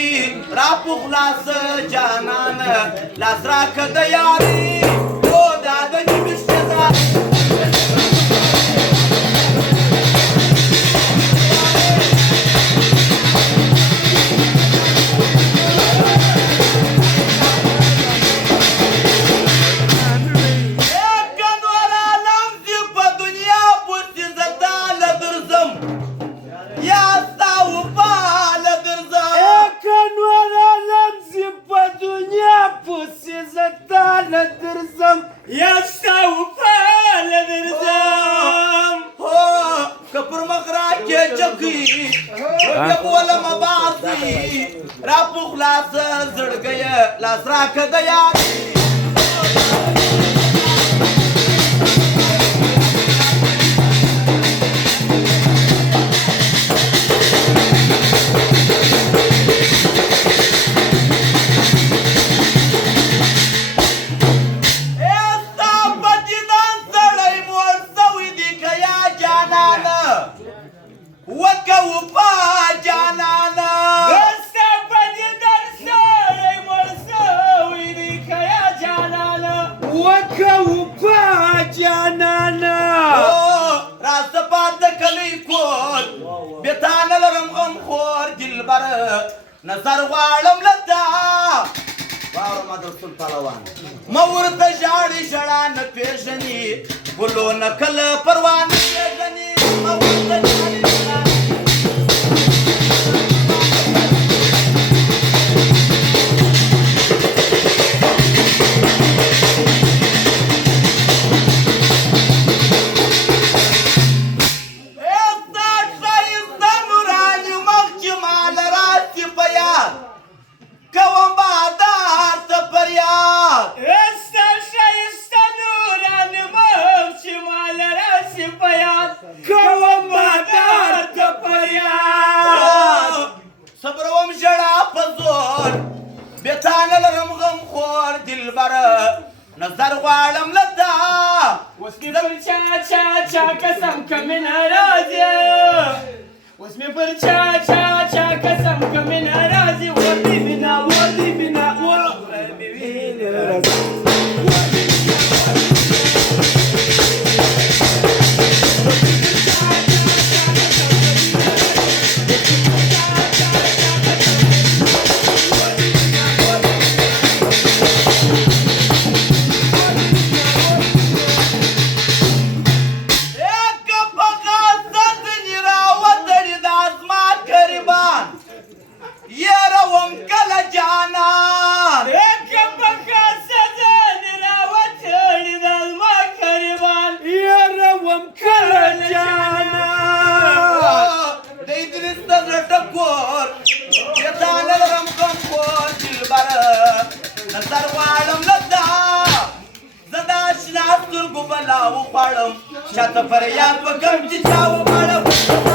راپو خلاص جانان لاس راکه د یاري او دا د نیمې شپې راپو خلاص زړګیه لاس راکه د یاري نظر غواړم لتا واو ما درسل پهلوان ما ورته ژاړي ژړا نه پېژني ګلو نه کله پروا نه پېژني ما ورته ژاړي ژړا نظر غواړم لتا اوس مې پر چا قسم کمې ناراضي اوس مې پر چا قسم کمې ناراضي ورته بنا نظر غواړم لتا زدا شنا سترګو بلا وخواړم شاته فریاد وکړم چې چا وغواړم